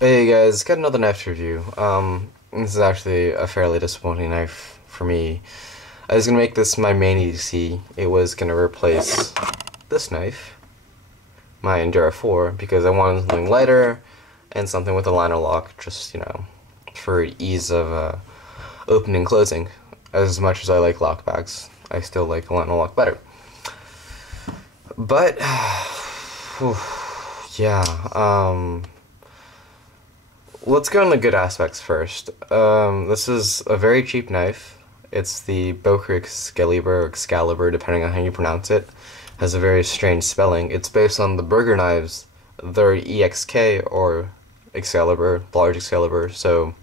Hey guys, got another knife to review. This is actually a fairly disappointing knife for me. I was gonna make this my main EDC. It was gonna replace this knife, my Endura 4, because I wanted something lighter and something with a liner lock, just, for ease of opening and closing. As much as I like lock bags, I still like a liner lock better. But, yeah, let's go on the good aspects first. This is a very cheap knife. It's the Boker Exkskelibur, or Excalibur, depending on how you pronounce it. Has a very strange spelling. It's based on the burger knives, their EXK, or Excalibur, large Excalibur. So,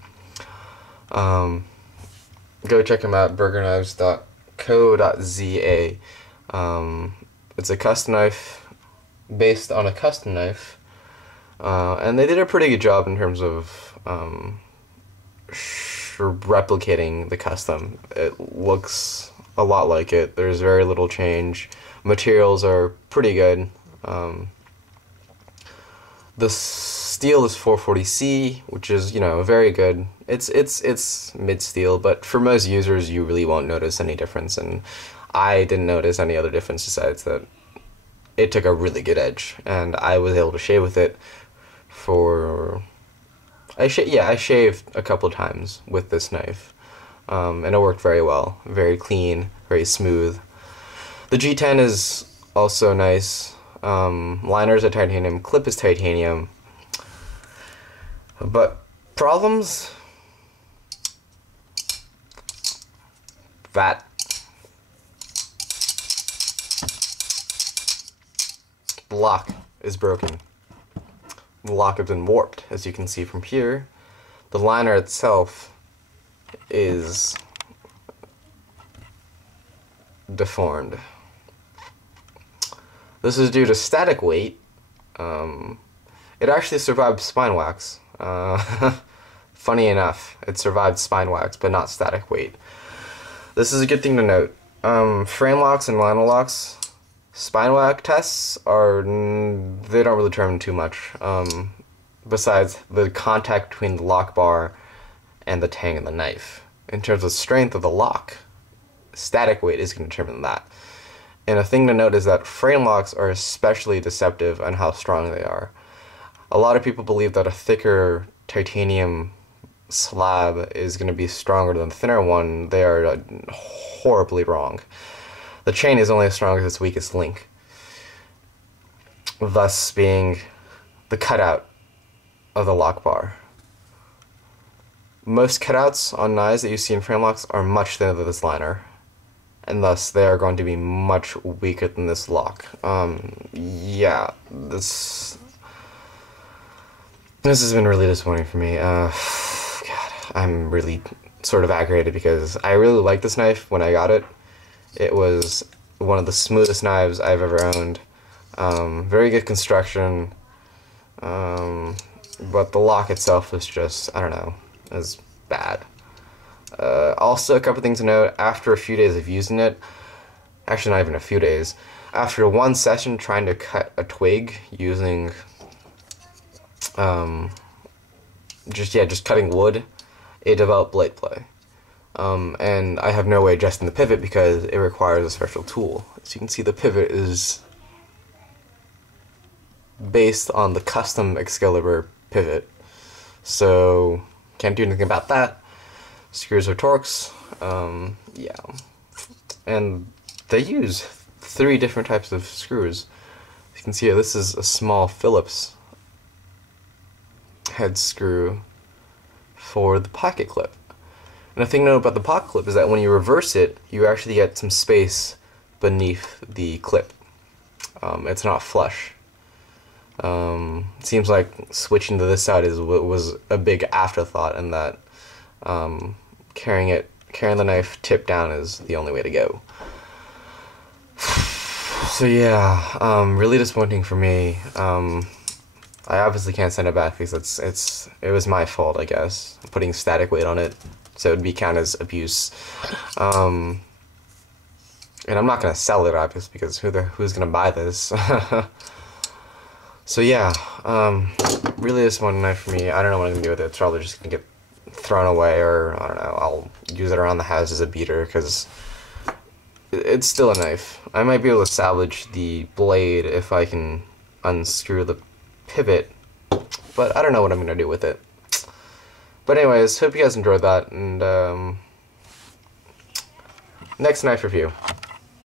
go check them out, burgerknives.co.za. It's a custom knife based on a custom knife. And they did a pretty good job in terms of replicating the custom. It looks a lot like it. There's very little change. Materials are pretty good. The steel is 440C, which is, very good. It's mid steel, but for most users, you really won't notice any difference. And I didn't notice any other difference besides that it took a really good edge, and I was able to shave with it. I shaved a couple times with this knife, and it worked very well. Very clean, very smooth. The G10 is also nice. Liners are titanium, clip is titanium. But problems? That block is broken. The lock has been warped, as you can see from here. The liner itself is deformed. This is due to static weight. It actually survived spine wax. Funny enough, it survived spine wax, but not static weight. This is a good thing to note. Frame locks and liner locks, spine wax tests they don't really determine too much, besides the contact between the lock bar and the tang of the knife. In terms of strength of the lock, static weight is going to determine that. And a thing to note is that frame locks are especially deceptive on how strong they are. A lot of people believe that a thicker titanium slab is going to be stronger than the thinner one. They are horribly wrong. The chain is only as strong as its weakest link, thus being the cutout of the lock bar. Most cutouts on knives that you see in frame locks are much thinner than this liner, and thus they are going to be much weaker than this lock. Yeah, this has been really disappointing for me. God, I'm really sort of aggravated because I really liked this knife when I got it. It was one of the smoothest knives I've ever owned. Very good construction, but the lock itself was just, I don't know, it was bad. Also, a couple things to note, after a few days of using it, actually not even a few days, after one session trying to cut a twig using, just cutting wood, it developed blade play. And I have no way adjusting the pivot because it requires a special tool. As you can see, the pivot is based on the custom Excalibur pivot, so can't do anything about that. Screws are Torx, yeah, and they use 3 different types of screws. As you can see here, this is a small Phillips head screw for the pocket clip. And the thing to know about the pocket clip is that when you reverse it, you actually get some space beneath the clip. It's not flush. Seems like switching to this side was a big afterthought, and that carrying the knife tip down is the only way to go. So yeah, really disappointing for me. I obviously can't send it back because it was my fault, I guess, putting static weight on it, so it would be counted as abuse. And I'm not gonna sell it, obviously, because who's gonna buy this? So yeah, really disappointing knife for me. I don't know what I'm gonna do with it. It's probably just gonna get thrown away, or I don't know, I'll use it around the house as a beater, because it's still a knife. I might be able to salvage the blade if I can unscrew the pivot, but I don't know what I'm gonna do with it. But anyways, hope you guys enjoyed that, and next knife review.